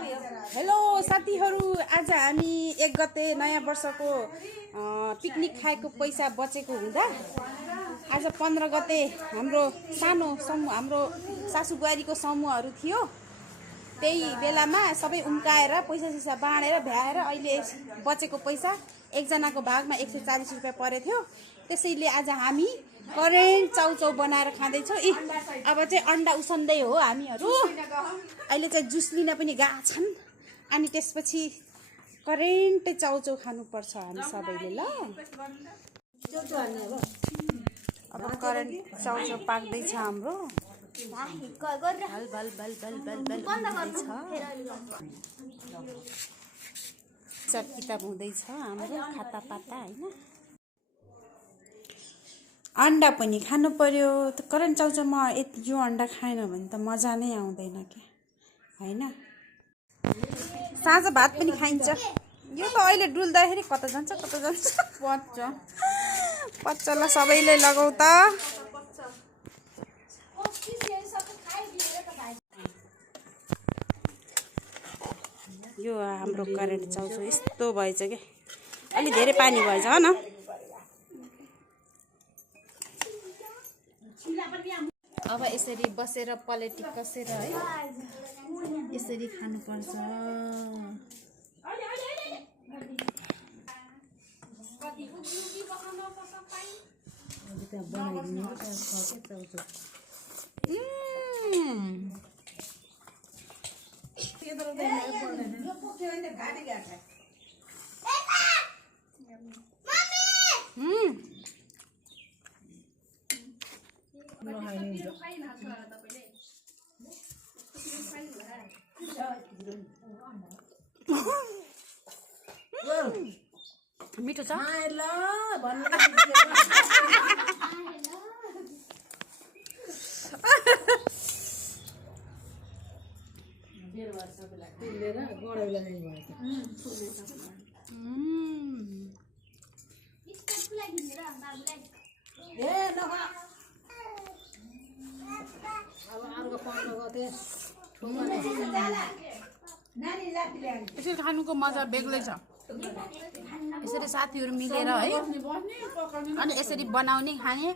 Hello साथीहरू, आज हामी 1 गते नयाँ वर्षको पिकनिक खाएको पैसा बचेको हुँदा आज 15 गते हाम्रो सानो समूह, हाम्रो सासू बुहारीको समूहहरू थियो। त्यही बेलामा सबै उम्काएर पैसा बाँडेर भ्याएर अहिले बचेको पैसा एकजनाको भागमा 140 रुपैयाँ परेको थियो। त्यसैले आज हामी करेन्ट चाउचाउ बनाएर खाँदैछौँ। अब चाहिँ अन्डा उसान्दै हो हामीहरू। अहिले चाहिँ जुस लिन पनि गएका छन् अनि त्यसपछि करेन्ट चाउचाउ खानुपर्छ हामी सबैले। ल अब करेन्ट चाउचाउ पाक्दैछ हाम्रो। हिसाब किताब हुँदैछ हाम्रो खाता पाता होइन। अन्डा पनि खानु पर्यो। करेन्ट चाउचाउमा यो अन्डा खाएन भने त मजा नै आउँदैन के होइन। साँझ भात पनि खाइन्छ। यो त अहिले डुल्दाखेरि कता जान्छ पच्छ ल सबैले लगाउ त। यो हाम्रो करेन्ट चाउचाउ यस्तो भएछ के, अलि धेरै पानी भएछ न। अब यसरी बसेर पलेटी कसेर है यसरी खानुपर्छ। मिठो छ यसरी खानुको मजा बेग्लै छ। यसरी साथीहरू मिलेर है अनि यसरी बनाउने खाने।